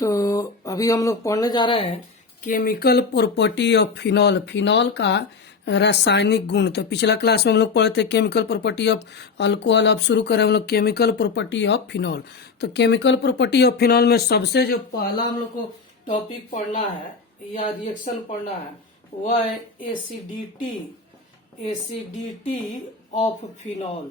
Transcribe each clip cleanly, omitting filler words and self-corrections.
तो अभी हम लोग पढ़ने जा रहे हैं chemical property of phenol. Phenol का रासायनिक गुण। तो पिछला क्लास में हम लोग पढ़े थे केमिकल प्रॉपर्टी ऑफ अल्कोहल। अब शुरू करें हम लोग केमिकल प्रॉपर्टी ऑफ फिनॉल। तो केमिकल प्रॉपर्टी ऑफ फिनॉल में सबसे जो पहला हम लोग को टॉपिक पढ़ना है या रिएक्शन पढ़ना है वह है acidity. Acidity of phenol,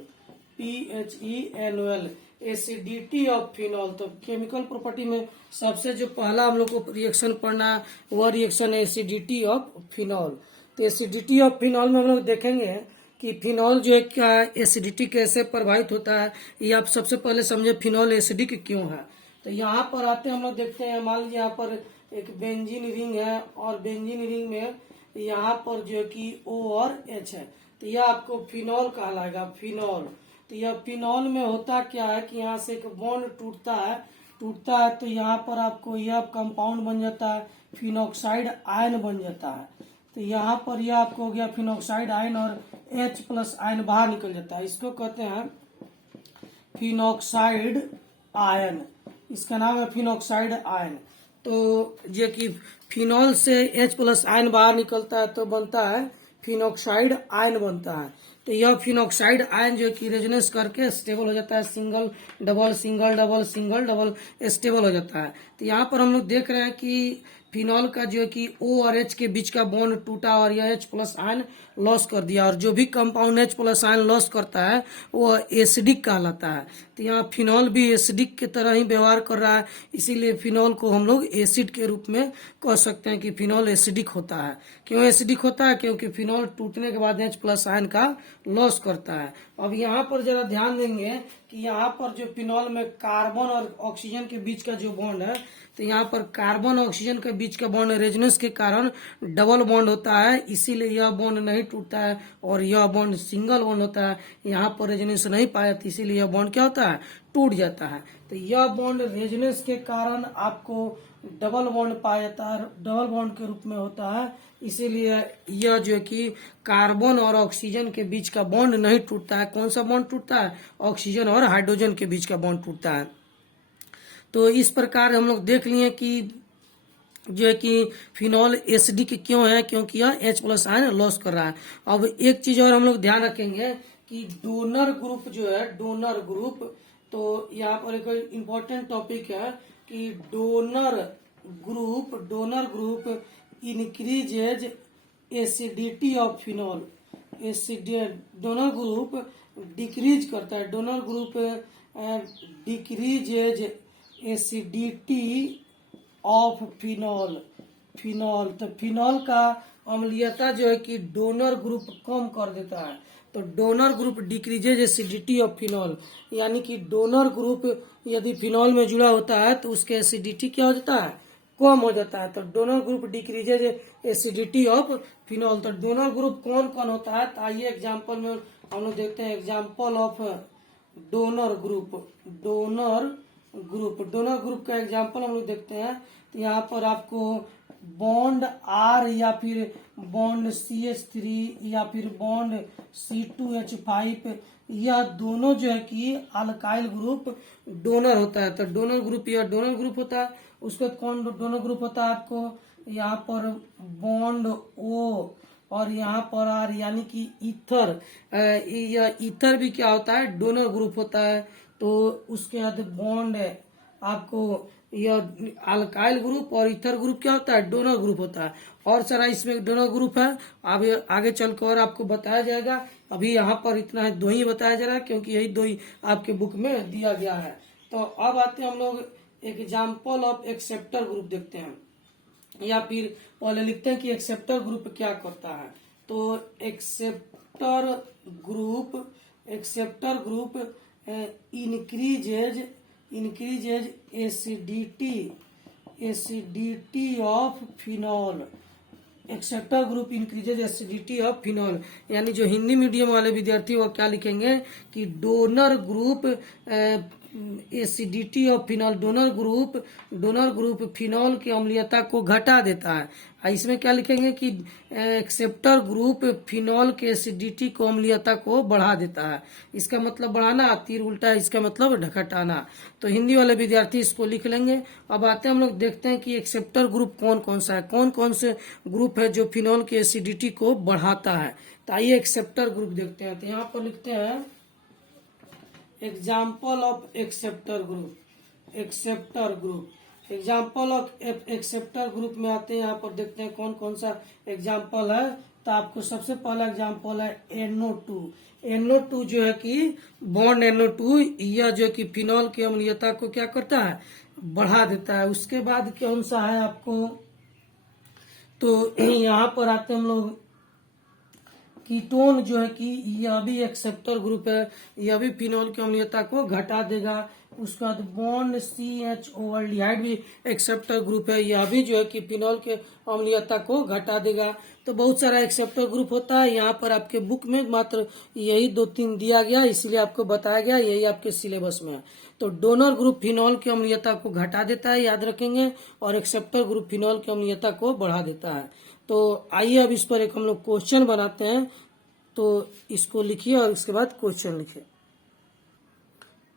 PHENOL, acidity of phenol. तो केमिकल प्रॉपर्टी में सबसे जो पहला हम लोग को रिएक्शन पढ़ना है वह रिएक्शन है एसिडिटी ऑफ फिनॉल। तो एसिडिटी ऑफ फिनॉल में हम लोग देखेंगे कि फिनॉल जो है क्या एसिडिटी कैसे प्रभावित होता है, ये आप सबसे पहले समझे फिनॉल एसिडिक क्यों है। तो यहाँ पर आते हम लोग देखते हैं, मान लीजिए यहाँ पर एक बेंजीन रिंग है और बेंजीन रिंग में यहाँ पर जो है कि O और H है, तो यह आपको फिनॉल कहलाएगा। फिनॉल, तो यह फिनॉल में होता क्या है कि यहाँ से एक बॉन्ड टूटता है तो यहाँ पर आपको यह कंपाउंड बन जाता है, फिनॉक्साइड आयन बन जाता है। तो यहाँ पर यह आपको हो गया फिनॉक्साइड आयन और H+ आयन बाहर निकल जाता है। इसको कहते हैं फिनॉक्साइड आयन, इसका नाम है फिनॉक्साइड आयन। तो जो कि फिनॉल से H+ आयन बाहर निकलता है तो बनता है फिनॉक्साइड आयन बनता है। तो यह फिनॉक्साइड आयन जो कि रेजोनेंस करके स्टेबल हो जाता है, single double single double single double stable हो जाता है। तो यहाँ पर हम लोग देख रहे हैं कि फिनॉल का जो है कि O और H के बीच का बॉन्ड टूटा और यह H+ आयन लॉस कर दिया, और जो भी कंपाउंड H+ आयन लॉस करता है वो एसिडिक कहलाता है। तो यहाँ फिनॉल भी एसिडिक की तरह ही व्यवहार कर रहा है, इसीलिए फिनॉल को हम लोग एसिड के रूप में कह सकते हैं कि फिनॉल एसिडिक होता है। क्यों एसिडिक होता है? क्योंकि फिनॉल टूटने के बाद H+ आयन का लॉस करता है। अब यहाँ पर जरा ध्यान देंगे कि यहाँ पर जो फिनॉल में कार्बन और ऑक्सीजन के बीच का जो बॉन्ड है, तो यहाँ पर कार्बन और ऑक्सीजन के बीच का बॉन्ड रेजोनेंस के कारण डबल बॉन्ड होता है, इसीलिए यह बॉन्ड नहीं टूटता है और यह बॉन्ड सिंगल बॉन्ड होता है। यहाँ पर रेजोनेंस नहीं पाया तो इसीलिए यह बॉन्ड क्या होता है, टूट जाता है। तो यह बॉन्ड रेजोनेंस के कारण आपको डबल बॉन्ड पाया जाता है, डबल बॉन्ड के रूप में होता है, इसीलिए यह जो है कि कार्बन और ऑक्सीजन के बीच का बॉन्ड नहीं टूटता है। कौन सा बॉन्ड टूटता है? ऑक्सीजन और हाइड्रोजन के बीच का बॉन्ड टूटता है। तो इस प्रकार हम लोग देख लिए कि जो है कि फिनॉल एसिडिक क्यों है, क्योंकि यह H+ आयन लॉस कर रहा है। अब एक चीज और हम लोग ध्यान रखेंगे कि डोनर ग्रुप जो है, डोनर ग्रुप, तो यहाँ पर एक इम्पोर्टेंट टॉपिक है कि donor group increases acidity of phenol. Donor group decrease करता है, donor group decreases acidity of phenol. तो फिनॉल का अम्लीयता जो है कि डोनर ग्रुप कम कर देता है। तो donor group decreases acidity of phenol, यानी कि डोनर ग्रुप यदि फिनॉल में जुड़ा होता है तो उसके एसिडिटी क्या हो जाता है, कम हो जाता है। तो donor group decreases acidity of phenol. तो डोनर ग्रुप कौन कौन होता है, तो आइए एग्जाम्पल में हम लोग देखते हैं। एग्जाम्पल ऑफ डोनर ग्रुप का एग्जाम्पल हम लोग देखते हैं। तो यहाँ पर आपको बॉन्ड R या फिर बॉन्ड CH3 या फिर बॉन्ड C2H5, यह दोनों जो है कि अल्काइल ग्रुप डोनर होता है। तो डोनर ग्रुप, यह डोनर ग्रुप होता है। उसके कौन डोनर ग्रुप होता है? आपको यहाँ पर बॉन्ड O और यहाँ पर R, यानी कि ईथर। यह ईथर भी क्या होता है, डोनर ग्रुप होता है। तो उसके बाद बॉन्ड है आपको, यह अल्काइल ग्रुप और ईथर ग्रुप क्या होता है, डोनर ग्रुप होता है। और सारा इसमें डोनर ग्रुप है, आगे चलकर और आपको बताया जाएगा। अभी यहाँ पर इतना है, दो ही बताया जा रहा है क्योंकि यही दो ही आपके बुक में दिया गया है। तो अब आते हैं हम लोग एग्जाम्पल ऑफ एक्सेप्टर ग्रुप देखते हैं, या फिर पहले लिखते हैं कि एक्सेप्टर ग्रुप क्या करता है। तो acceptor group increases acidity of phenol. Acceptor group increases acidity of phenol, यानी जो हिंदी मीडियम वाले विद्यार्थी वो क्या लिखेंगे कि donor group acidity of phenol, donor group phenol की अम्लीयता को घटा देता है। इसमें क्या लिखेंगे कि एक्सेप्टर ग्रुप फिनॉल के एसिडिटी को अम्लीयता को बढ़ा देता है। इसका मतलब बढ़ाना, तीर उल्टा है, इसका मतलब घटाना। तो हिंदी वाले विद्यार्थी इसको लिख लेंगे। अब आते हैं हम लोग देखते हैं कि एक्सेप्टर ग्रुप कौन कौन सा है, कौन कौन से ग्रुप है जो फिनॉल की एसिडिटी को बढ़ाता है। तो आइए एक्सेप्टर ग्रुप देखते हैं। तो यहाँ पर लिखते हैं example of acceptor group. Example of acceptor group में आते हैं, यहाँ पर देखते हैं कौन कौन सा एग्जाम्पल है। तो आपको सबसे पहला एग्जाम्पल है NO2। NO2 जो है कि बॉन्ड NO2, यह जो है कि फिनॉल की अम्लीयता को क्या करता है, बढ़ा देता है। उसके बाद कौन सा है आपको, तो यहाँ पर आते हैं हम लोग कीटोन जो है कि यह भी एक्सेप्टर ग्रुप है, यह भी फिनॉल की अम्लीयता को घटा देगा। उसके बाद बॉन्ड CHO एल्डिहाइड भी एक्सेप्टर ग्रुप है, यह भी जो है कि फिनॉल के अम्लीयता को घटा देगा। तो बहुत सारा एक्सेप्टर ग्रुप होता है। यहाँ पर आपके बुक में मात्र यही 2-3 दिया गया, इसलिए आपको बताया गया, यही आपके सिलेबस में है। तो डोनर ग्रुप फिनॉल की अम्लीयता को घटा देता है, याद रखेंगे, और एक्सेप्टर ग्रुप फिनॉल की अम्लीयता को बढ़ा देता है। तो आइए अब इस पर एक हम लोग क्वेश्चन बनाते हैं। तो इसको लिखिए और इसके बाद क्वेश्चन लिखिए।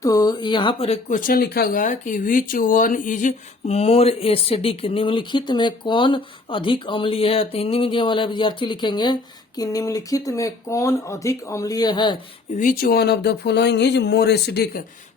तो यहाँ पर एक क्वेश्चन लिखा हुआ है कि which one is more acidic, निम्नलिखित में कौन अधिक अम्लीय है। तो हिंदी मीडियम वाले विद्यार्थी लिखेंगे कि निम्नलिखित में कौन अधिक अम्लीय है। विच one of the following is more acidic.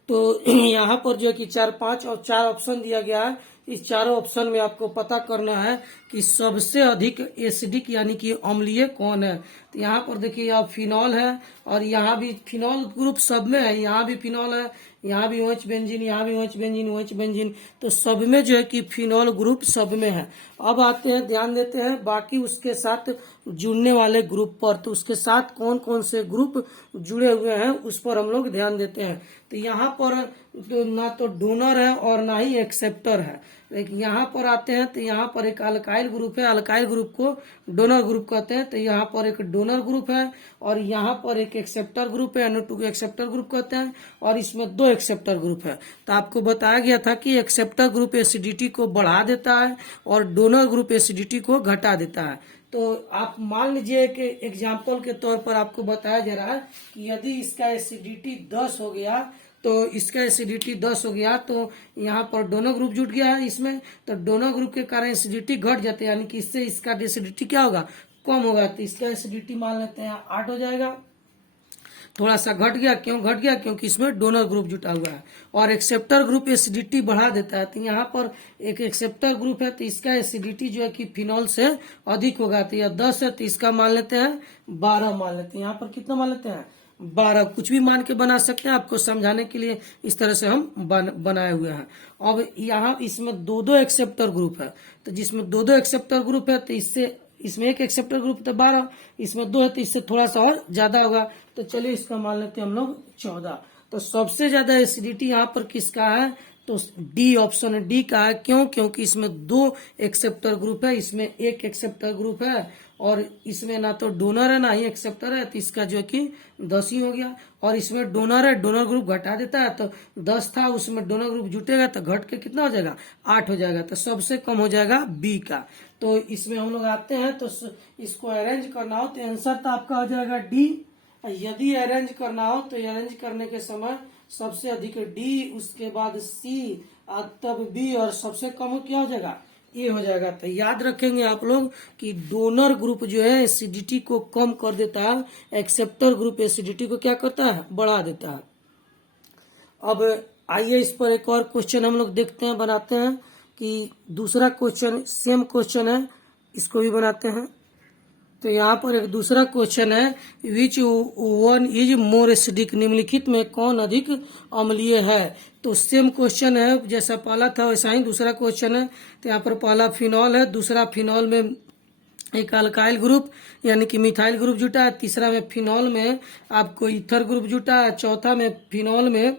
तो यहाँ पर जो है कि 4-5 और 4 ऑप्शन दिया गया है। इस चारों ऑप्शन में आपको पता करना है कि सबसे अधिक एसिडिक यानी कि अम्लीय कौन है। तो यहाँ पर देखिए, यहाँ फिनॉल है और यहाँ भी फिनॉल ग्रुप सब में है, यहाँ भी फिनॉल है, यहाँ भी OH बेंजीन, यहाँ भी OH बेंजीन, OH बेंजीन। तो सब में जो है कि फिनॉल ग्रुप सब में है। अब आते हैं, ध्यान देते हैं बाकी उसके साथ जुड़ने वाले ग्रुप पर। तो उसके साथ कौन कौन से ग्रुप जुड़े हुए हैं उस पर हम लोग ध्यान देते हैं। तो यहाँ पर ना तो डोनर है और ना ही एक्सेप्टर है। लेकिन यहाँ पर आते हैं तो यहाँ पर एक अल्काइल ग्रुप है, अल्काइल ग्रुप को डोनर ग्रुप कहते हैं। तो यहाँ पर एक डोनर ग्रुप है और यहाँ पर एक एक्सेप्टर ग्रुप है, NO2 को एक्सेप्टर ग्रुप कहते हैं, और इसमें 2 एक्सेप्टर ग्रुप है। तो आपको बताया गया था कि एक्सेप्टर ग्रुप एसिडिटी को बढ़ा देता है और डोनर ग्रुप एसिडिटी को घटा देता है। तो आप मान लीजिए कि एग्जाम्पल के तौर पर आपको बताया जा रहा है कि यदि इसका एसिडिटी 10 हो गया, तो इसका एसिडिटी 10 हो गया, तो यहाँ पर डोनर ग्रुप जुट गया है इसमें। तो डोनर ग्रुप के कारण एसिडिटी घट जाती है, यानी कि इससे इसका एसिडिटी क्या होगा, कम होगा। तो इसका एसिडिटी मान लेते हैं 8 हो जाएगा। थोड़ा सा घट गया, क्यों घट गया, क्योंकि इसमें डोनर ग्रुप जुटा हुआ है। और एक्सेप्टर ग्रुप एसिडिटी बढ़ा देता है। तो यहाँ पर एक एक्सेप्टर ग्रुप है, तो इसका एसिडिटी जो है कि फिनॉल से अधिक होगा। तो यह 10 है, तो इसका मान लेते हैं 12 मान लेते हैं। यहाँ पर कितना मान लेते हैं, 12। कुछ भी मान के बना सकते हैं, आपको समझाने के लिए इस तरह से हम बनाए हुए हैं। अब यहाँ इसमें 2-2 एक्सेप्टर ग्रुप है। तो जिसमें 2-2 एक्सेप्टर ग्रुप है, तो इसमें एक एक्सेप्टर ग्रुप तो 12, इसमें 2 है, तो इससे थोड़ा सा और ज्यादा होगा। तो चलिए इसका मान लेते हैं हम लोग 14। तो सबसे ज्यादा एसिडिटी यहाँ पर किसका है, तो डी ऑप्शन डी का है। क्यों, क्योंकि इसमें 2 एक्सेप्टर ग्रुप है, इसमें एक एक्सेप्टर ग्रुप है, और इसमें ना तो डोनर है ना ही एक्सेप्टर है। तो इसका जो है कि 10 ही हो गया। और इसमें डोनर है, डोनर ग्रुप घटा देता है। तो 10 था, उसमें डोनर ग्रुप जुटेगा तो घट के कितना हो जाएगा, 8 हो जाएगा। तो सबसे कम हो जाएगा बी का। तो इसमें हम लोग आते हैं, तो इसको अरेंज करना हो तो आंसर तो आपका हो जाएगा डी। यदि अरेंज करना हो तो अरेंज करने के समय सबसे अधिक डी, उसके बाद सी, तब बी, और सबसे कम क्या हो जाएगा, ए हो जाएगा। तो याद रखेंगे आप लोग कि डोनर ग्रुप जो है एसिडिटी को कम कर देता है, एक्सेप्टर ग्रुप एसिडिटी को क्या करता है, बढ़ा देता है। अब आइए इस पर एक और क्वेश्चन हम लोग देखते हैं, बनाते हैं। कि दूसरा क्वेश्चन सेम क्वेश्चन है, इसको भी बनाते हैं। तो यहाँ पर एक दूसरा क्वेश्चन है, which one is more acidic, निम्नलिखित में कौन अधिक अम्लीय है। तो सेम क्वेश्चन है, जैसा पहला था वैसा ही दूसरा क्वेश्चन है। तो यहाँ पर पहला फिनॉल है, दूसरा फिनॉल में एक अल्काइल ग्रुप यानी कि मिथाइल ग्रुप जुटा है, तीसरा में फिनॉल में आपको ईथर ग्रुप जुटा है, चौथा में फिनॉल में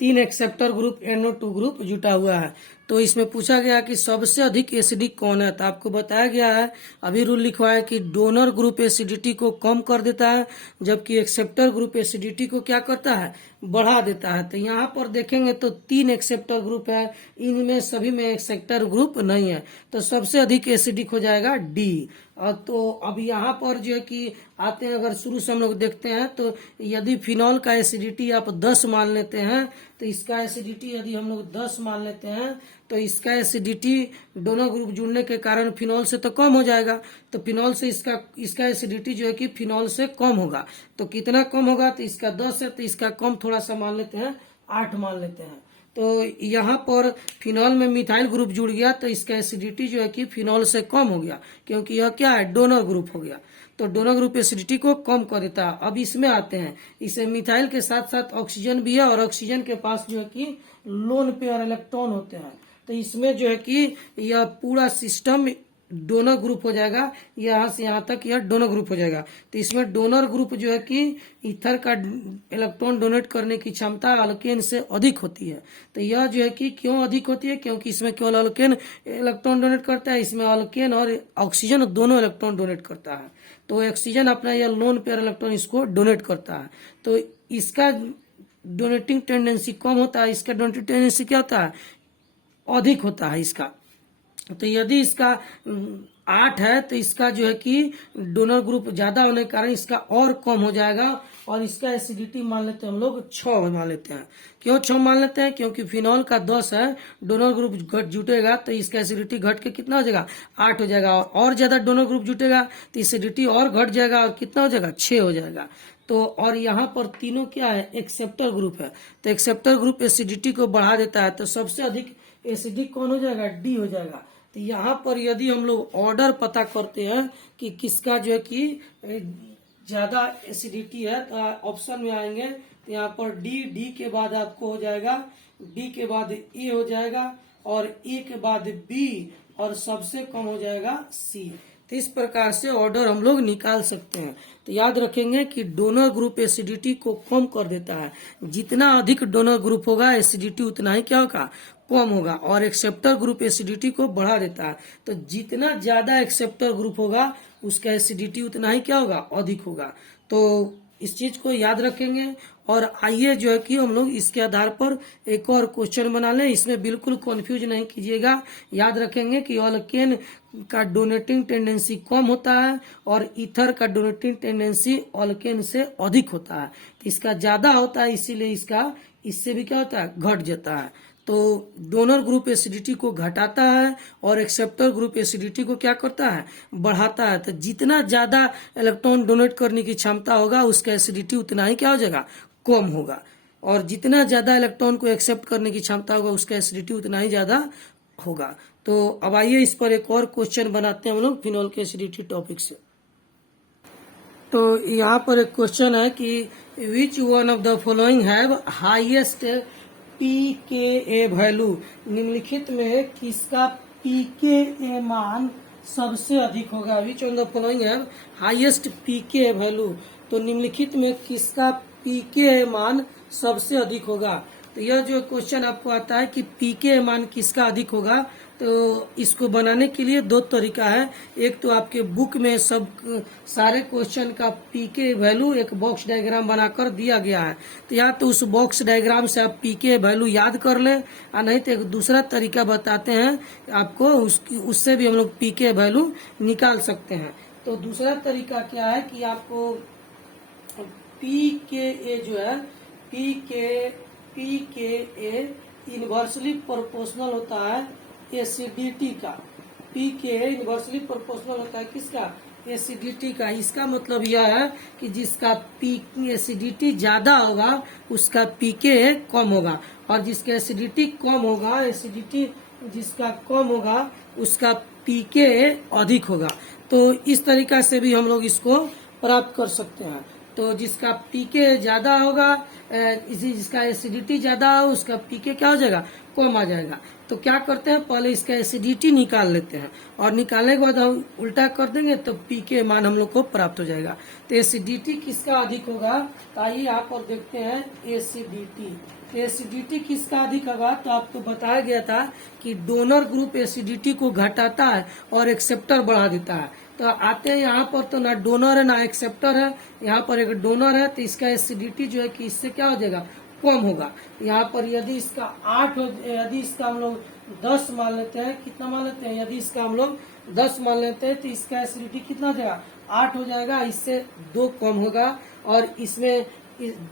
3 एक्सेप्टर ग्रुप NO2 ग्रुप जुटा हुआ है। तो इसमें पूछा गया कि सबसे अधिक एसिडिक कौन है, तो आपको बताया गया है, अभी रूल लिखवाया कि डोनर ग्रुप एसिडिटी को कम कर देता है, जबकि एक्सेप्टर ग्रुप एसिडिटी को क्या करता है, बढ़ा देता है। तो यहाँ पर देखेंगे तो 3 एक्सेप्टर ग्रुप है, इनमें सभी में एक्सेप्टर ग्रुप नहीं है, तो सबसे अधिक एसिडिक हो जाएगा डी। तो अब यहाँ पर जो है कि आते हैं, अगर शुरू से हम लोग देखते हैं तो यदि फिनॉल का एसिडिटी आप 10 मान लेते हैं, तो इसका एसिडिटी यदि हम लोग 10 मान लेते हैं, तो इसका एसिडिटी दोनों ग्रुप जुड़ने के कारण फिनॉल से तो कम हो जाएगा, तो फिनॉल से इसका एसिडिटी जो है कि फिनॉल से कम होगा। तो कितना कम होगा, तो इसका 10 है, तो इसका कम थोड़ा सा मान लेते हैं, 8 मान लेते हैं। तो यहाँ पर फिनॉल में मिथाइल ग्रुप जुड़ गया, तो इसका एसिडिटी जो है कि फिनॉल से कम हो गया, क्योंकि यह क्या है, डोनर ग्रुप हो गया। तो डोनर ग्रुप एसिडिटी को कम कर देता है। अब इसमें आते हैं, इसे मिथाइल के साथ साथ ऑक्सीजन भी है, और ऑक्सीजन के पास जो है कि लोन पेयर इलेक्ट्रॉन होते हैं। तो इसमें जो है कि यह पूरा सिस्टम डोनर ग्रुप हो जाएगा, यहाँ से यहाँ तक यह डोनर ग्रुप हो जाएगा। तो इसमें डोनर ग्रुप जो है कि ईथर का इलेक्ट्रॉन डोनेट करने की क्षमता अल्केन से अधिक होती है। तो यह जो है कि क्यों अधिक होती है, क्योंकि इसमें केवल अल्केन इलेक्ट्रॉन डोनेट करता है, इसमें अल्केन और ऑक्सीजन दोनों इलेक्ट्रॉन डोनेट करता है। तो ऑक्सीजन अपना यह लोन पेयर इलेक्ट्रॉन इसको डोनेट करता है, तो इसका डोनेटिंग टेंडेंसी कम होता है, इसका डोनेटिंग टेंडेंसी क्या होता है, अधिक होता है इसका। तो यदि इसका 8 है, तो इसका जो है कि डोनर ग्रुप ज्यादा होने के कारण इसका और कम हो जाएगा, और इसका एसिडिटी मान लेते हैं हम लोग 6 मान लेते हैं। क्यों 6 मान लेते हैं, क्योंकि फिनॉल का 10 है, डोनर ग्रुप घट जुटेगा तो इसका एसिडिटी घट के कितना हो जाएगा, 8 हो जाएगा, और ज्यादा डोनर ग्रुप जुटेगा तो एसिडिटी और घट जाएगा, और कितना हो जाएगा, 6 हो जाएगा। तो और यहाँ पर तीनों क्या है, एक्सेप्टर ग्रुप है, तो एक्सेप्टर ग्रुप एसिडिटी को बढ़ा देता है, तो सबसे अधिक एसिडिक कौन हो जाएगा, डी हो जाएगा। तो यहाँ पर यदि हम लोग ऑर्डर पता करते हैं कि किसका जो है कि ज्यादा एसिडिटी है, तो ऑप्शन में आएंगे, तो यहाँ पर डी के बाद आपको हो जाएगा, डी के बाद ए हो जाएगा, और ए के बाद बी, और सबसे कम हो जाएगा सी। तो इस प्रकार से ऑर्डर हम लोग निकाल सकते हैं। तो याद रखेंगे कि डोनर ग्रुप एसिडिटी को कम कर देता है, जितना अधिक डोनर ग्रुप होगा एसिडिटी उतना ही क्या होगा, कम होगा, और एक्सेप्टर ग्रुप एसिडिटी को बढ़ा देता है। तो जितना ज्यादा एक्सेप्टर ग्रुप होगा उसका एसिडिटी उतना ही क्या होगा, अधिक होगा। तो इस चीज को याद रखेंगे, और आइए जो है कि हम लोग इसके आधार पर एक और क्वेश्चन बना लें। इसमें बिल्कुल कंफ्यूज नहीं कीजिएगा, याद रखेंगे कि अल्केन का डोनेटिंग टेंडेंसी कम होता है, और ईथर का डोनेटिंग टेंडेंसी अल्केन से अधिक होता है। तो इसका ज्यादा होता है, इसीलिए इसका इससे भी क्या होता है, घट जाता है। तो डोनर ग्रुप एसिडिटी को घटाता है, और एक्सेप्टर ग्रुप एसिडिटी को क्या करता है, बढ़ाता है। तो जितना ज्यादा इलेक्ट्रॉन डोनेट करने की क्षमता होगा उसका एसिडिटी उतना ही क्या हो जाएगा, कम होगा, और जितना ज्यादा इलेक्ट्रॉन को एक्सेप्ट करने की क्षमता होगा उसका एसिडिटी उतना ही ज्यादा होगा। तो अब आइए इस पर एक और क्वेश्चन बनाते हैं हम लोग फिनॉल के एसिडिटी टॉपिक से। तो यहाँ पर एक क्वेश्चन है कि which one of the following have highest pKa value, निम्नलिखित में किसका पीकेए मान सबसे अधिक होगा। Which on the following have highest pKa value, तो निम्नलिखित में किसका पीकेए मान सबसे अधिक होगा। तो यह जो क्वेश्चन आपको आता है कि पीकेए मान किसका अधिक होगा, तो इसको बनाने के लिए 2 तरीका है। एक तो आपके बुक में सब सारे क्वेश्चन का पीके वैल्यू एक बॉक्स डायग्राम बनाकर दिया गया है, तो या तो उस बॉक्स डायग्राम से आप पीके वैल्यू याद कर लें, और नहीं तो एक दूसरा तरीका बताते हैं आपको, उससे भी हम लोग पीके वैल्यू निकाल सकते हैं। तो दूसरा तरीका क्या है कि आपको पीके जो है, पीके इनवर्सली प्रोपोर्शनल होता है एसिडिटी का। पीके इनवर्सली प्रोपोर्शनल होता है किसका, एसिडिटी का। इसका मतलब यह है कि जिसका एसिडिटी ज्यादा होगा उसका पीके कम होगा, और जिसका एसिडिटी कम होगा, एसिडिटी जिसका कम होगा उसका पीके अधिक होगा। तो इस तरीका से भी हम लोग इसको प्राप्त कर सकते हैं। तो जिसका पीके ज्यादा होगा, इसी जिसका एसिडिटी ज्यादा हो उसका पीके क्या हो जाएगा, कम आ जाएगा। तो क्या करते हैं, पहले इसका एसिडिटी निकाल लेते हैं और निकालने के बाद हम उल्टा कर देंगे तो पीके मान हम लोग को प्राप्त हो जाएगा। तो एसिडिटी किसका अधिक होगा, तो आइए यहाँ पर देखते हैं एसिडिटी। एसिडिटी किसका अधिक होगा, तो आपको बताया गया था कि डोनर ग्रुप एसिडिटी को घटाता है और एक्सेप्टर बढ़ा देता है। तो आते हैं यहाँ पर तो ना डोनर है ना एक्सेप्टर है, यहाँ पर एक डोनर है तो इसका एसिडिटी जो है कि इससे क्या हो जाएगा, कम होगा। यहाँ पर यदि इसका 8 यदि इसका हम लोग 10 मान लेते हैं, कितना मान लेते हैं, यदि इसका हम लोग 10 मान लेते हैं तो इसका एसिडिटी कितना हो जाएगा, 8 हो जाएगा, इससे 2 कम होगा। और इसमें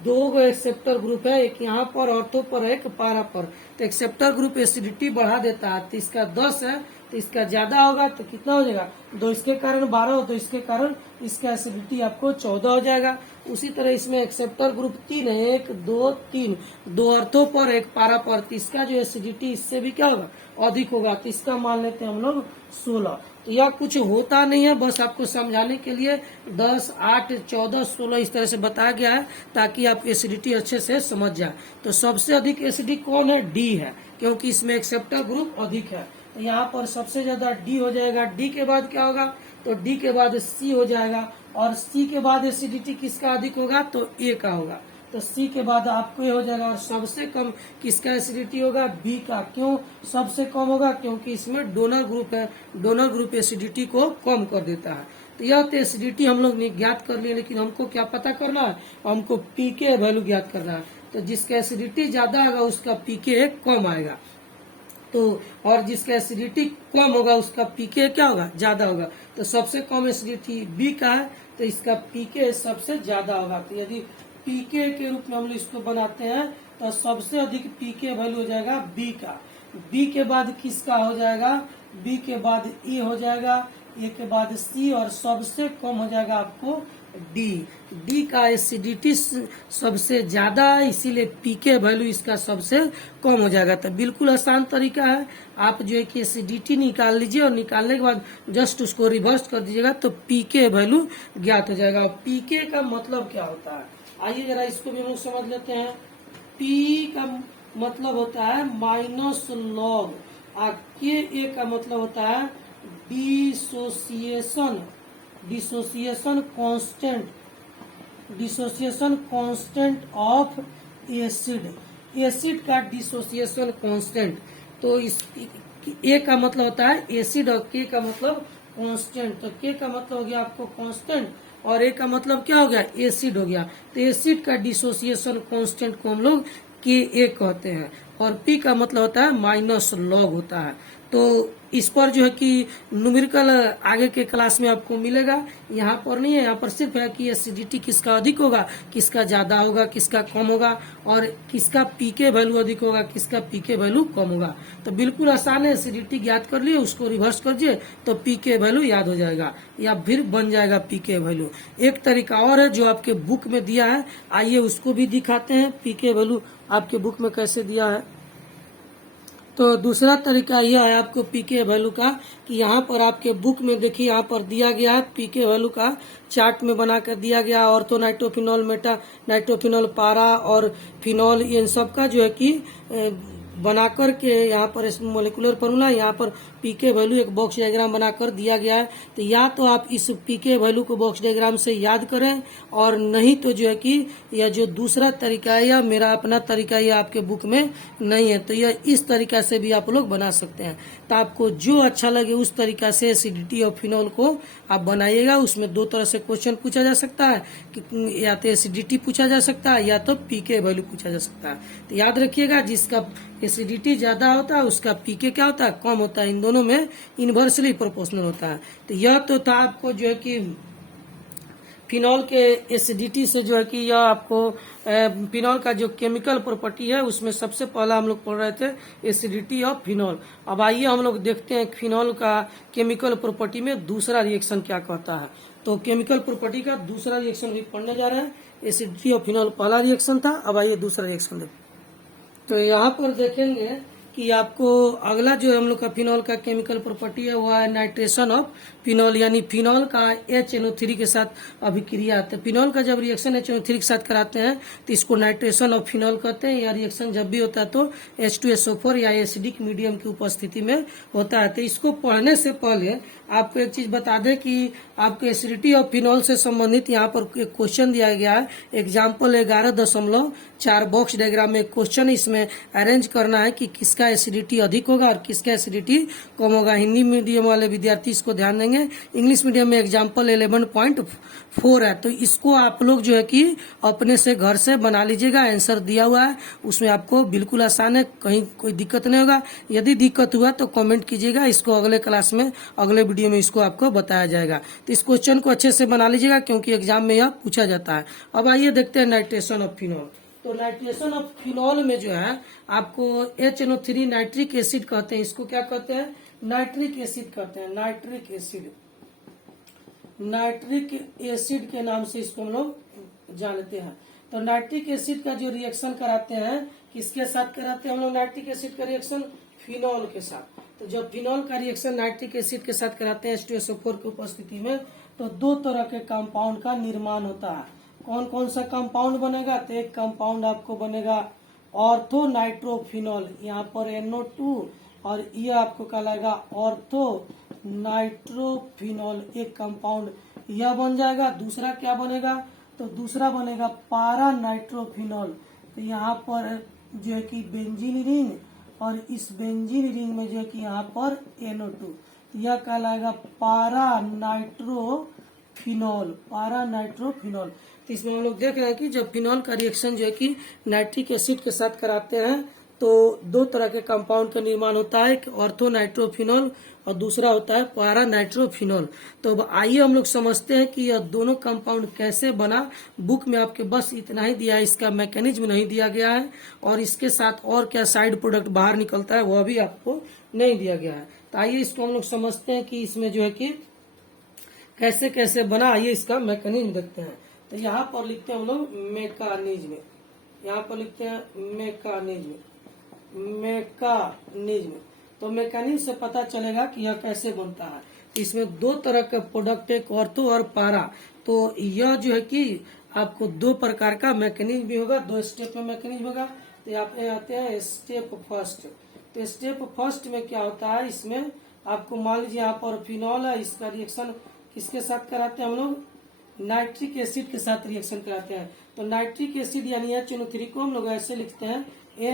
2 एक्सेप्टर ग्रुप है, एक यहाँ पर ऑर्थो पर है, एक पारा पर। तो एक्सेप्टर ग्रुप एसिडिटी बढ़ा देता है, तो इसका 10 है तो इसका ज्यादा होगा तो कितना हो जाएगा, 2 इसके कारण 12 हो, तो इसके कारण इसका एसिडिटी आपको 14 हो जाएगा। उसी तरह इसमें एक्सेप्टर ग्रुप 3 है, 1 2 3, 2 अर्थों पर एक पारा पर, तो इसका जो एसिडिटी इससे भी क्या होगा, अधिक होगा, तो इसका मान लेते हैं हम लोग 16। तो यह कुछ होता नहीं है, बस आपको समझाने के लिए 10, 8, 14, 16 इस तरह से बताया गया है ताकि आप एसिडिटी अच्छे से समझ जाए। तो सबसे अधिक एसिडिक कौन है, डी है, क्योंकि इसमें एक्सेप्टर ग्रुप अधिक है। तो यहाँ पर सबसे ज्यादा डी हो जाएगा। डी के बाद क्या होगा, तो डी के बाद सी हो जाएगा, और सी के बाद एसिडिटी किसका अधिक होगा, तो ए का होगा। तो सी के बाद आपको ये हो जाएगा। और सबसे कम किसका एसिडिटी होगा, बी का। क्यों सबसे कम होगा, क्योंकि इसमें डोनर ग्रुप है, डोनर ग्रुप एसिडिटी को कम कर देता है। तो यह तो एसिडिटी हम लोग ज्ञात कर लिए, लेकिन हमको क्या पता करना है, हमको पीके वैल्यू ज्ञात करना है। तो जिसका एसिडिटी ज्यादा होगा उसका पीके कम आएगा, तो और जिसका एसिडिटी कम होगा उसका पीके क्या होगा, ज्यादा होगा। तो सबसे कम एसिडिटी बी का है तो इसका पीके सबसे ज्यादा होगा। तो यदि पीके के रूप में हम लोग इसको बनाते हैं तो सबसे अधिक पीके वैल्यू हो जाएगा बी का। बी के बाद किसका हो जाएगा, बी के बाद ए हो जाएगा, ए के बाद सी, और सबसे कम हो जाएगा आपको डी। डी का एसिडिटी सबसे ज्यादा है, इसीलिए पीके वैल्यू इसका सबसे कम हो जाएगा। तो बिल्कुल आसान तरीका है, आप जो है कि एसिडिटी निकाल लीजिए और निकालने के बाद जस्ट उसको रिवर्स कर दीजिएगा तो पीके वैल्यू ज्ञात हो जाएगा। पीके का मतलब क्या होता है, आइए जरा इसको भी हम लोग समझ लेते हैं। पी का मतलब होता है माइनस लॉग, और के ए का मतलब होता है dissociation, dissociation constant, dissociation constant of acid, acid का डिसोसिएशन कांस्टेंट। तो इस ए का मतलब होता है एसिड और के का मतलब कांस्टेंट। तो के का मतलब हो गया आपको कांस्टेंट और ए का मतलब क्या हो गया, एसिड हो गया। तो एसिड का डिसोसिएशन कांस्टेंट को हम लोग के ए कहते हैं, और पी का मतलब होता है माइनस लॉग होता है। तो इस पर जो है कि न्यूमेरिकल आगे के क्लास में आपको मिलेगा, यहाँ पर नहीं है, यहाँ पर सिर्फ है कि एसिडिटी किसका अधिक होगा, किसका ज्यादा होगा, किसका कम होगा, और किसका पीके वैल्यू अधिक होगा, किसका पीके वैल्यू कम होगा। तो बिल्कुल आसान है, एसिडिटी ज्ञात कर लिए, उसको रिवर्स कर दिए तो पीके वैल्यू याद हो जाएगा, या फिर बन जाएगा पीके वैल्यू। एक तरीका और है जो आपके बुक में दिया है, आइए उसको भी दिखाते हैं, पीके वैल्यू आपके बुक में कैसे दिया है। तो दूसरा तरीका यह है आपको पीके वैल्यू का, कि यहाँ पर आपके बुक में देखिए यहाँ पर दिया गया है पीके वैल्यू का चार्ट में बना कर दिया गया। ऑर्थो नाइट्रोफिनॉल, मेटा नाइट्रोफिनॉल, पारा और फिनॉल, इन सब का जो है कि बनाकर के यहाँ पर मोलिकुलर फॉर्मूला, यहाँ पर पीके वैल्यू एक बॉक्स डायग्राम बनाकर दिया गया है। तो या तो आप इस पीके वैल्यू को बॉक्स डायग्राम से याद करें, और नहीं तो जो है कि यह जो दूसरा तरीका है या मेरा अपना तरीका यह आपके बुक में नहीं है, तो यह इस तरीका से भी आप लोग बना सकते हैं। तो आपको जो अच्छा लगे उस तरीका से एसिडिटी और फिनॉल को आप बनाइएगा। उसमें 2 तरह से क्वेश्चन पूछा जा सकता है, कि या तो एसिडिटी पूछा जा सकता है या तो पीके वैल्यू पूछा जा सकता है। तो याद रखिएगा, जिसका एसिडिटी ज्यादा होता है उसका पीके क्या होता है, कम होता है। इन दोनों में इनवर्सली प्रोपोर्शनल होता है। तो यह तो था आपको जो है कि फिनॉल के एसिडिटी से जो है कि यह आपको फिनॉल का जो केमिकल प्रॉपर्टी है उसमें सबसे पहला हम लोग पढ़ रहे थे एसिडिटी ऑफ फिनॉल। अब आइए हम लोग देखते हैं फिनॉल का केमिकल प्रॉपर्टी में दूसरा रिएक्शन क्या कहता है। तो केमिकल प्रॉपर्टी का दूसरा रिएक्शन भी पढ़ने जा रहे हैं। एसिडिटी ऑफ फिनॉल पहला रिएक्शन था, अब आइए दूसरा रिएक्शन देखते हैं। तो यहाँ पर देखेंगे कि आपको अगला जो हम लोग का फिनॉल का केमिकल प्रॉपर्टी है वो है नाइट्रेशन ऑफ फिनॉल, यानी फिनॉल का HNO3 के साथ अभिक्रिया। तो फिनॉल का जब रिएक्शन HNO3 के साथ कराते हैं तो इसको नाइट्रेशन ऑफ फिनॉल कहते हैं। यह रिएक्शन जब भी होता है तो H2SO4 या एसिडिक मीडियम की उपस्थिति में होता है। तो इसको पढ़ने से पहले आपको एक चीज बता दें कि आपको एसिडिटी ऑफ फिनॉल से संबंधित यहाँ पर एक क्वेश्चन दिया गया है। एग्जाम्पल 11.4 बॉक्स डायग्राम में क्वेश्चन, इसमें अरेंज करना है कि किसका एसिडिटी अधिक होगा और किसका एसिडिटी कम होगा। हिंदी मीडियम वाले विद्यार्थी इसको ध्यान देंगे। इंग्लिश मीडियम में एग्जाम्पल 11.4 है, तो इसको आप लोग जो है कि अपने से घर से बना लीजिएगा। आंसर दिया हुआ है उसमें, आपको बिल्कुल आसान है, कहीं कोई दिक्कत नहीं होगा। यदि दिक्कत हुआ तो कमेंट कीजिएगा, इसको अगले क्लास में अगले वीडियो में इसको आपको बताया जाएगा। तो इस क्वेश्चन को अच्छे से बना लीजिएगा क्योंकि एग्जाम में यह पूछा जाता है। अब आइए देखते हैं नाइट्रेशन ऑफ फिनॉल। तो नाइट्रेशन ऑफ फिनॉल में जो है आपको HNO3 नाइट्रिक एसिड कहते हैं। इसको क्या कहते हैं? नाइट्रिक एसिड कहते हैं। नाइट्रिक एसिड, नाइट्रिक एसिड के नाम से इसको हम लोग जानते हैं। तो नाइट्रिक एसिड का जो रिएक्शन कराते हैं, किसके साथ कराते हैं हम लोग नाइट्रिक एसिड का रिएक्शन? फिनॉल के साथ। तो जब फिनॉल का रिएक्शन नाइट्रिक एसिड के साथ कराते हैं H2SO4 की उपस्थिति में, तो दो तरह के कंपाउंड का निर्माण होता है। कौन कौन सा कंपाउंड बनेगा? तो एक कंपाउंड आपको बनेगा ऑर्थो नाइट्रोफिनॉल, यहाँ पर NO2, और ये आपको कहलाएगा ऑर्थो नाइट्रोफिनॉल, एक कंपाउंड यह बन जाएगा। दूसरा क्या बनेगा? तो दूसरा बनेगा पारा नाइट्रोफिनॉल। तो यहाँ पर जो है कि बेंजीन रिंग, और इस बेंजीन रिंग में जो है कि यहाँ पर NO2, यह कहलाएगा पारा नाइट्रोफिनॉल, पारा नाइट्रोफिनॉल। तो इसमें हम लोग देख रहे हैं कि जब फिनॉल का रिएक्शन जो है कि नाइट्रिक एसिड के साथ कराते हैं तो दो तरह के कंपाउंड का निर्माण होता है, एक ऑर्थो नाइट्रोफिनॉल और दूसरा होता है पारा नाइट्रोफिनॉल। तो अब आइए हम लोग समझते हैं कि यह दोनों कंपाउंड कैसे बना। बुक में आपके बस इतना ही दिया है, इसका मैकेनिज्म नहीं दिया गया है, और इसके साथ और क्या साइड प्रोडक्ट बाहर निकलता है वह भी आपको नहीं दिया गया है। तो आइए इसको हम लोग समझते हैं कि इसमें जो है कि कैसे कैसे बना। आइए इसका मैकेनिज्म देखते हैं। तो यहाँ पर लिखते हैं हम लोग मैकेनिज्म, यहाँ पर लिखते हैं मैकेनिज्म, मैकेनिज्म। तो मैकेनिज्म से पता चलेगा कि यह कैसे बनता है। इसमें दो तरह के प्रोडक्ट, एक ऑर्थो और पारा। तो यह जो है कि आपको दो प्रकार का मैकेनिज्म भी होगा, दो स्टेप में मैकेनिज्म होगा। तो यहाँ पे आते हैं स्टेप फर्स्ट। तो स्टेप फर्स्ट में क्या होता है, इसमें आपको मान लीजिए यहाँ पर फिनॉल है, इसका रिएक्शन किसके साथ कराते हैं हम लोग? नाइट्रिक एसिड के साथ रिएक्शन कराते हैं। तो नाइट्रिक एसिड यानी HNO3 को हम लोग ऐसे लिखते हैं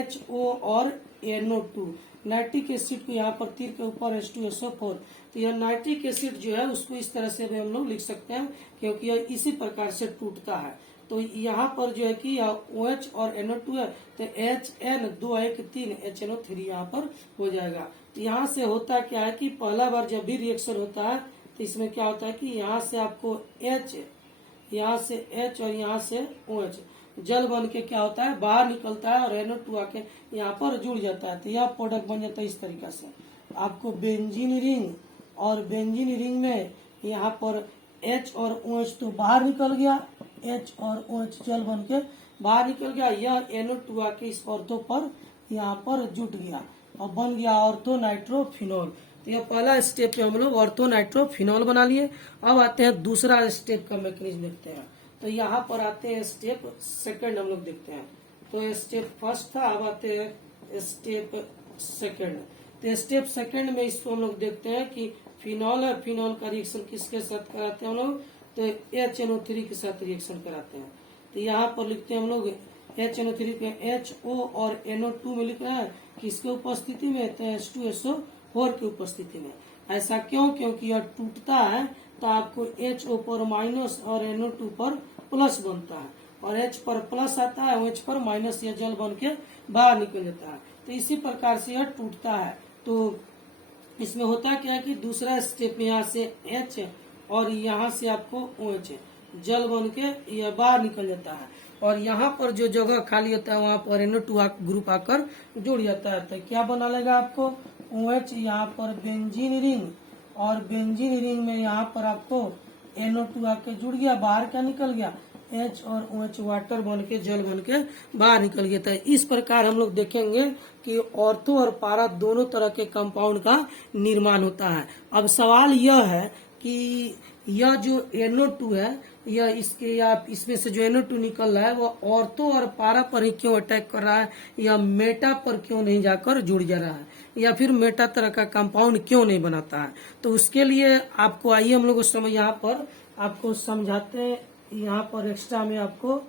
HO और NO2। नाइट्रिक एसिड को यहाँ पर तीर के ऊपर H2SO4। तो यह नाइट्रिक एसिड जो है उसको इस तरह से भी हम लोग लिख सकते हैं क्योंकि यह इसी प्रकार से टूटता है। तो यहाँ पर जो है कि OH और NO2 है, तो HN213 HNO3 यहाँ पर हो जाएगा। तो यहाँ से होता क्या है कि पहला बार जब भी रिएक्शन होता है तो इसमें क्या होता है कि यहाँ से आपको H, यहाँ से H और यहाँ से OH जल बन के क्या होता है बाहर निकलता है, और NO2 आके यहाँ पर जुड़ जाता है। तो यह प्रोडक्ट बन जाता है इस तरीका से। आपको बेंजीन रिंग, और बेंजीन रिंग में यहाँ पर H और OH तो बाहर निकल गया, H और OH जल बन के बाहर निकल गया, यह NO2 आके इस ऑर्थो पर यहाँ पर जुट गया और बन गया ऑर्थो नाइट्रोफिनॉल। तो यह पहला स्टेप पे हम लोग ऑर्थो नाइट्रोफिनॉल बना लिए। अब आते हैं दूसरा स्टेप का मैकेनिज्म देखते हैं। तो यहाँ पर आते हैं स्टेप सेकंड हम लोग देखते हैं। तो स्टेप फर्स्ट था, अब आते हैं स्टेप सेकंड। तो स्टेप सेकंड में इसको हम लोग देखते हैं कि फिनॉल है, फिनॉल का रिएक्शन किसके साथ कराते हैं हम लोग? तो HNO3 के साथ रिएक्शन कराते हैं। तो यहाँ पर लिखते हैं हम लोग HNO3 पे HO और NO2 में लिख रहे हैं किसके उपस्थिति में? तो H2SO4 की उपस्थिति में। ऐसा क्यों? क्योंकि यह टूटता है तो आपको HO पर माइनस और NO2 पर प्लस बनता है, और H पर प्लस आता है, OH पर माइनस, यह जल बन के बाहर निकल जाता है। तो इसी प्रकार से यह टूटता है। तो इसमें होता क्या है कि दूसरा स्टेप में यहाँ से H और यहाँ से आपको OH जल बन के यह बाहर निकल जाता है, और यहाँ पर जो जगह खाली होता है वहाँ पर NO2 ग्रुप आकर जुड़ जाता है। तो क्या बना लेगा आपको? OH यहाँ पर बेंजीन रिंग, और बेंजीन रिंग में यहाँ पर आपको NO2 आके जुड़ गया, बाहर क्या निकल गया? H और OH वाटर बन के जल बन के बाहर निकल गया था। इस प्रकार हम लोग देखेंगे कि ऑर्थो और पारा दोनों तरह के कंपाउंड का निर्माण होता है। अब सवाल यह है कि यह जो NO2 है, यह इसके या इसमें से जो NO2 निकल रहा है वह ऑर्थो और पारा पर ही क्यों अटैक कर रहा है, या मेटा पर क्यों नहीं जाकर जुड़ जा रहा है, या फिर मेटा तरह का कंपाउंड क्यों नहीं बनाता है। तो उसके लिए आपको आइए हम लोग उस समय यहाँ पर आपको समझाते हैं। यहाँ पर एक्स्ट्रा में आपको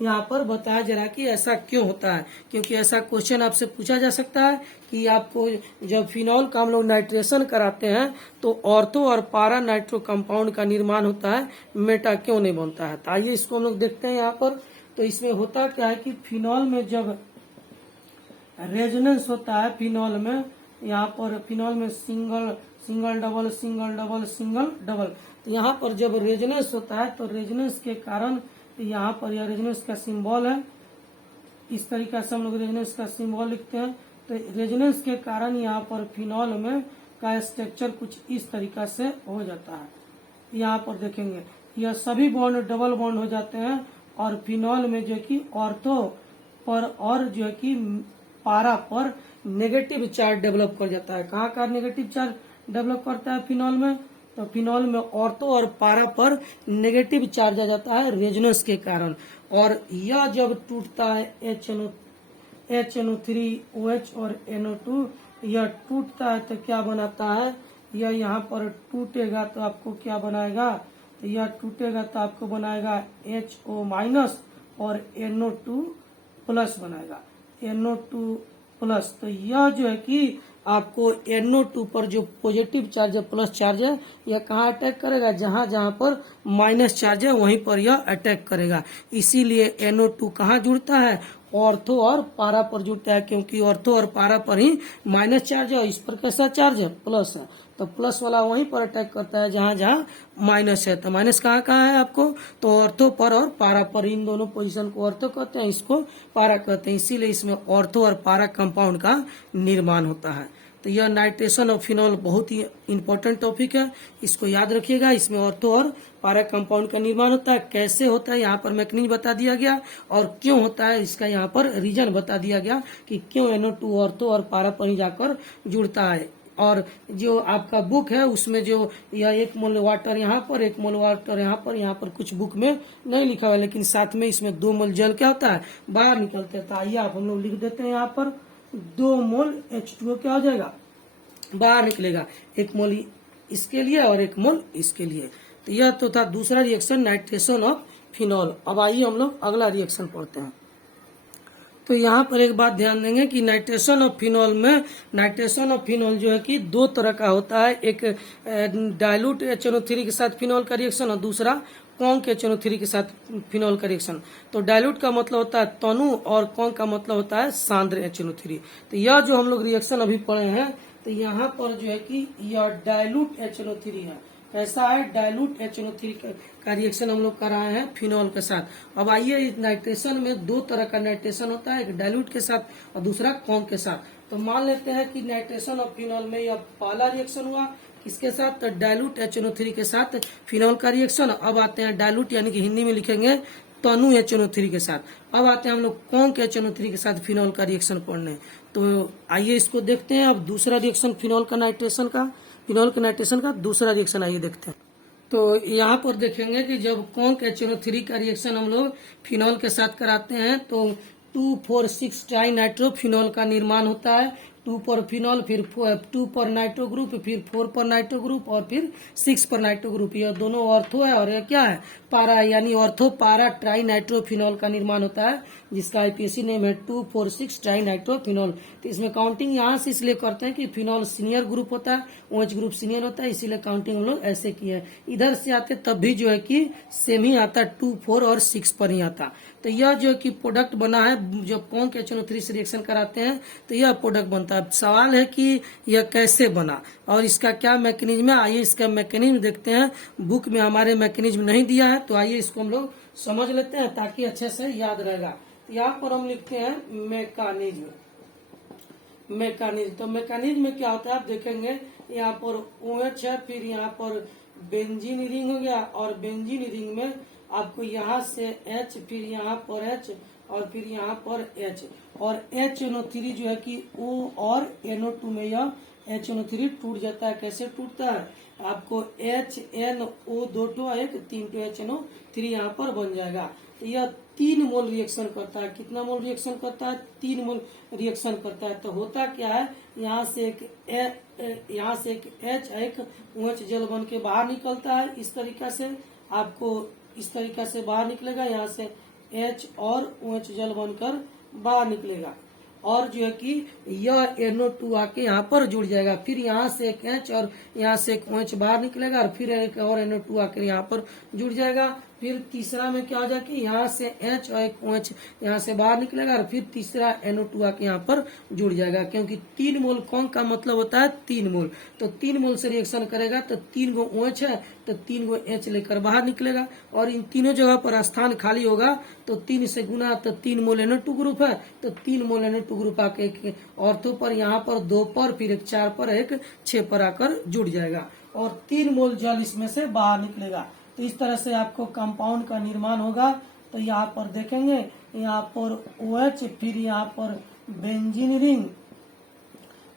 यहाँ पर बताया जा रहा कि ऐसा क्यों होता है, क्योंकि ऐसा क्वेश्चन आपसे पूछा जा सकता है कि आपको जब फिनॉल का हम लोग नाइट्रेशन कराते हैं तो ऑर्थो और पारा नाइट्रो कंपाउंड का निर्माण होता है, मेटा क्यों नहीं बनता है। तो आइए इसको हम लोग देखते हैं यहाँ पर। तो इसमें होता क्या है कि फिनॉल में जब रेजोनेंस होता है, फिनॉल में यहाँ पर फिनॉल में single single double single double single double, तो यहाँ पर जब रेजोनेंस होता है तो रेजोनेंस के कारण यहाँ पर यह रेजोनेंस का सिंबल है, इस तरीका से हम लोग रेजोनेंस का सिंबल लिखते हैं। तो रेजोनेंस के कारण यहाँ पर फिनॉल में का स्ट्रक्चर कुछ इस तरीका से हो जाता है। यहाँ पर देखेंगे यह सभी बॉन्ड डबल बॉन्ड हो जाते हैं और फिनॉल में जो कि ऑर्थो पर और जो कि पारा पर नेगेटिव चार्ज डेवलप कर जाता है। कहाँ का नेगेटिव चार्ज डेवलप करता है फिनॉल में, तो फिनॉल में ऑर्थो और पारा पर नेगेटिव चार्ज आ जाता है रेजोनेंस के कारण। और यह जब टूटता है HNO3 OH और NO2 यह टूटता है तो क्या बनाता है, यह यहाँ पर टूटेगा तो आपको क्या बनाएगा, तो यह टूटेगा तो आपको बनाएगा HO- और NO2 प्लस बनाएगा, NO2 प्लस। तो यह जो है कि आपको NO2 पर जो पॉजिटिव चार्ज है, प्लस चार्ज है, यह कहाँ अटैक करेगा, जहां जहां पर माइनस चार्ज है वहीं पर यह अटैक करेगा। इसीलिए NO2 कहाँ जुड़ता है, ऑर्थो और पारा पर जुड़ता है, क्योंकि ऑर्थो और पारा पर ही माइनस चार्ज है और इस पर कैसा चार्ज है, प्लस है। तो प्लस वाला वहीं पर अटैक करता है जहां जहां माइनस है। तो माइनस कहाँ कहाँ है आपको, तो ऑर्थो पर और पारा पर, इन दोनों पोजीशन को ऑर्थो कहते हैं, इसको पारा कहते हैं। इसीलिए इसमें ऑर्थो और पारा कंपाउंड का निर्माण होता है। तो यह नाइट्रेशन ऑफ फिनॉल बहुत ही इंपॉर्टेंट टॉपिक है, इसको याद रखिएगा। इसमें ऑर्थो और पारा कंपाउंड का निर्माण होता है, कैसे होता है यहाँ पर मैकेनिज्म बता दिया गया, और क्यों होता है इसका यहाँ पर रीजन बता दिया गया कि क्यों NO2 ऑर्थो और पारा पर ही जाकर जुड़ता है। और जो आपका बुक है उसमें जो यह 1 मोल वाटर यहाँ पर, 1 मोल वाटर यहाँ पर कुछ बुक में नहीं लिखा हुआ है, लेकिन साथ में इसमें 2 मोल जल क्या होता है, बाहर निकलते हैं। तो आइए आप हम लोग लिख देते हैं यहाँ पर 2 मोल H2O क्या हो जाएगा, बाहर निकलेगा, 1 मोल इसके लिए और 1 मोल इसके लिए। तो यह तो था दूसरा रिएक्शन, नाइट्रेशन ऑफ फिनॉल। अब आइए हम लोग अगला रिएक्शन पढ़ते हैं। तो यहाँ पर एक बात ध्यान देंगे कि नाइट्रेशन ऑफ फिनॉल में, नाइट्रेशन ऑफ फिनॉल जो है कि 2 तरह का होता है, एक डाइल्यूट HNO3 के साथ फिनॉल का रिएक्शन और दूसरा कॉन्क HNO3 के साथ फिनॉल का रिएक्शन। तो डाइल्यूट का मतलब होता है तनु और कॉन्क का मतलब होता है सांद्र HNO3। तो यह जो हम लोग रिएक्शन अभी पढ़े हैं, तो यहाँ पर जो है कि यह डाइल्यूट HNO3 है। कैसा है, डाइल्यूट HNO3 का रिएक्शन हम लोग कर रहे हैं फिनॉल के साथ। अब आइए, नाइट्रेशन में 2 तरह का नाइट्रेशन होता है, एक डाइल्यूट के साथ और दूसरा कॉन्क के साथ। तो मान लेते हैं कि नाइट्रेशन ऑफ फिनॉल में यह पहला रिएक्शन हुआ, किसके साथ, तो डाइल्यूट HNO3 के साथ फिनॉल का रिएक्शन। अब आते हैं डाइल्यूट यानी कि हिंदी में लिखेंगे तनु HNO3 के साथ। अब आते हैं हम लोग कॉन्क HNO3 के साथ फिनॉल का रिएक्शन पढ़ने। तो आइए इसको देखते हैं। अब दूसरा रिएक्शन फिनॉल का नाइट्रेशन का, फिनॉल के नाइट्रेशन का दूसरा रिएक्शन आइए देखते हैं। तो यहाँ पर देखेंगे कि जब कॉन्क HNO3 का रिएक्शन हम लोग फिनॉल के साथ कराते हैं तो 2,4,6 ट्राई नाइट्रो फिनॉल का निर्माण होता है। 2 पर फिनॉल, फिर 2 पर नाइट्रो ग्रुप, फिर 4 पर नाइट्रो ग्रुप और फिर 6 पर नाइट्रो ग्रुप। यह दोनों ऑर्थो है और यह क्या है, पारा, यानी ऑर्थो पारा ट्राई नाइट्रो फिनॉल का निर्माण होता है, जिसका IPAC नेम है 2,4,6 ट्राई नाइट्रो फिनॉल। तो इसमें काउंटिंग यहाँ से इसलिए करते हैं कि फिनॉल सीनियर ग्रुप होता है, OH ग्रुप सीनियर होता है, इसीलिए काउंटिंग हम लोग ऐसे की है। इधर से आते तब भी जो है कि सेम ही आता, 2, 4 और 6 पर ही आता। तो यह जो कि प्रोडक्ट बना है, जब कॉन्क HNO3 से रिएक्शन कराते हैं तो यह प्रोडक्ट बनता है। सवाल है कि यह कैसे बना और इसका क्या मैकेनिज्म है। आइए इसका मैकेनिज्म देखते हैं। बुक में हमारे मैकेनिज्म नहीं दिया है, तो आइए इसको हम लोग समझ लेते हैं ताकि अच्छे से याद रहेगा। यहाँ पर हम लिखते हैं मैकेनिज्म। तो मैकेनिज्म में क्या होता है आप देखेंगे, यहाँ पर OH है, फिर यहाँ पर बेंजीन रिंग हो गया और बेंजीन रिंग में आपको यहाँ से H, फिर यहाँ पर H और फिर यहाँ पर H, और HNO3 जो है कि O और NO2 में यह HNO3 टूट जाता है। कैसे टूटता है? आपको HNO दो टो एक 3 टो HNO3 यहाँ पर बन जाएगा। तो यह 3 मोल रिएक्शन करता है। कितना मोल रिएक्शन करता है? 3 मोल रिएक्शन करता है। तो होता क्या है, यहाँ से एक H एक OH जल बन के बाहर निकलता है। इस तरीका से आपको इस तरीका से बाहर निकलेगा, यहाँ से H और OH जल बनकर बाहर निकलेगा, और जो है कि यह NO2 आके यहाँ पर जुड़ जाएगा। फिर यहाँ से एक H और यहाँ से एक OH बाहर निकलेगा, और फिर एक और NO2 आकर यहाँ पर जुड़ जाएगा। फिर तीसरा में क्या हो जाएगा कि यहाँ से H और एक OH यहाँ से बाहर निकलेगा, और फिर तीसरा NO2 आके यहाँ पर जुड़ जाएगा। क्योंकि 3 मोल कौन का मतलब होता है? 3 मोल। तो 3 मोल से रिएक्शन करेगा तो 3 गो OH है तो 3 गो H लेकर बाहर निकलेगा, और इन तीनों जगह पर स्थान खाली होगा तो 3 से गुना, तो 3 मोल NO2 ग्रुप है, तो 3 मोल NO2 ग्रुप आके एक ऑर्थो पर, यहाँ पर 2 पर, फिर एक 4 पर, एक 6 पर आकर जुड़ जाएगा, और 3 मोल जल इसमें से बाहर निकलेगा। तो इस तरह से आपको कंपाउंड का निर्माण होगा। तो यहाँ पर देखेंगे, यहाँ पर OH, फिर यहाँ पर बेंजीन रिंग,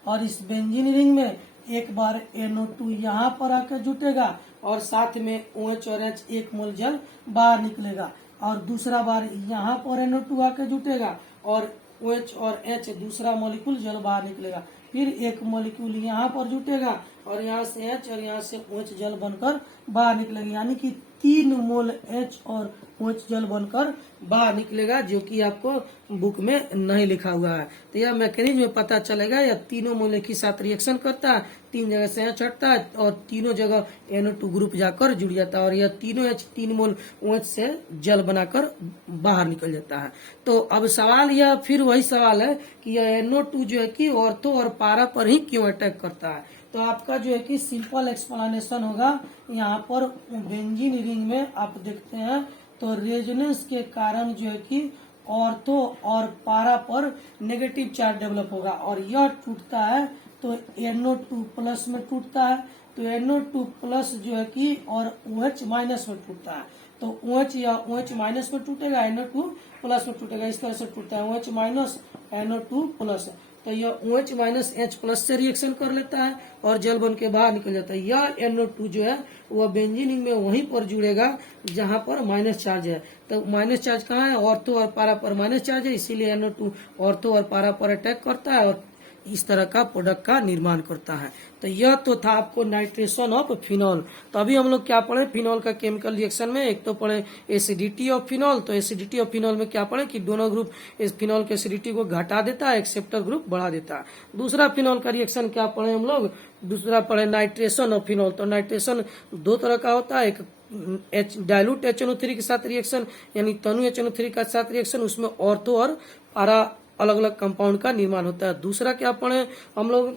और इस बेंजीन रिंग में एक बार NO2 यहाँ पर आकर जुटेगा, और साथ में OH और H 1 मोल जल बाहर निकलेगा, और दूसरा बार यहाँ पर NO2 आकर जुटेगा, और OH और H दूसरा मॉलिक्यूल जल बाहर निकलेगा। फिर एक मॉलिक्यूल यहाँ पर जुटेगा, और यहाँ से H और यहाँ से OH जल बनकर बाहर निकलेगा, यानी कि 3 मोल H और OH जल बनकर बाहर निकलेगा, जो कि आपको बुक में नहीं लिखा हुआ है। तो यह मैकेनिज्म में पता चलेगा। यह तीनों मोल एक ही साथ रिएक्शन करता है, 3 जगह से H हटता है, और तीनों जगह NO2 ग्रुप जाकर जुड़ जाता है, और यह तीनों H 3 मोल OH से जल बनाकर बाहर निकल जाता है। तो अब सवाल यह फिर वही सवाल है कि यह NO2 जो है कि ऑर्थो और पारा पर ही क्यों अटैक करता है? तो आपका जो है कि सिंपल एक्सप्लेनेशन होगा। यहाँ पर बेंजीन रिंग में आप देखते हैं तो रेजोनेंस के कारण जो है कि ऑर्थो और पारा पर नेगेटिव चार्ज डेवलप होगा, और यह टूटता है तो NO2 प्लस में टूटता है। तो NO2 प्लस जो है कि और OH माइनस में टूटता है। तो OH या OH माइनस में टूटेगा, NO2 प्लस में टूटेगा। इस तरह से टूटता है OH माइनस NO2 प्लस। तो यह OH माइनस H प्लस से रिएक्शन कर लेता है और जल बन के बाहर निकल जाता है। यह NO2 जो है वह बेंजीन में वहीं पर जुड़ेगा जहां पर माइनस चार्ज है। तो माइनस चार्ज कहाँ है? ऑर्थो और पारा पर माइनस चार्ज है, इसीलिए NO2 ऑर्थो और पारा पर अटैक करता है और इस तरह का प्रोडक्ट का निर्माण करता है। तो यह तो था आपको नाइट्रेशन ऑफ फिनॉल। तो अभी हम लोग क्या पढ़े फिनॉल का केमिकल रिएक्शन में? एक तो पढ़े एसिडिटी ऑफ फिनॉल। तो एसिडिटी ऑफ फिनॉल में क्या पढ़े कि दोनों ग्रुप इस फिनॉल के एसिडिटी को घटा देता है, एक्सेप्टर ग्रुप बढ़ा देता है। दूसरा फिनॉल का रिएक्शन क्या पढ़े हम लोग? दूसरा पढ़े नाइट्रेशन ऑफ फिनॉल। तो नाइट्रेशन 2 तरह का होता है, एक डाइल्यूट HNO3 के साथ रिएक्शन, यानी तनु HNO3 के साथ रिएक्शन, उसमें ऑर्थो और पारा अलग अलग कंपाउंड का निर्माण होता है। दूसरा क्या पढ़े हम लोग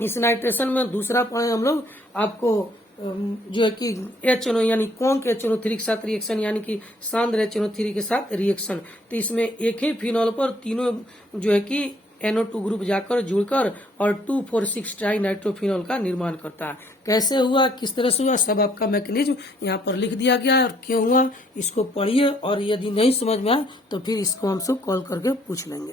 इस नाइट्रेशन में? दूसरा पढ़े हम लोग आपको जो है कि HNO यानी कौन के HNO3 के साथ रिएक्शन, यानी कि सांद्र HNO3 के साथ रिएक्शन। तो इसमें एक ही फिनॉल पर तीनों जो है कि NO2 ग्रुप जाकर जुड़कर और 2,4,6 ट्राई नाइट्रोफिनॉल का निर्माण करता है। कैसे हुआ, किस तरह से हुआ, सब आपका मैकेनिज्म यहाँ पर लिख दिया गया है, और क्यों हुआ इसको पढ़िए, और यदि नहीं समझ में आए तो फिर इसको हम सब कॉल करके पूछ लेंगे।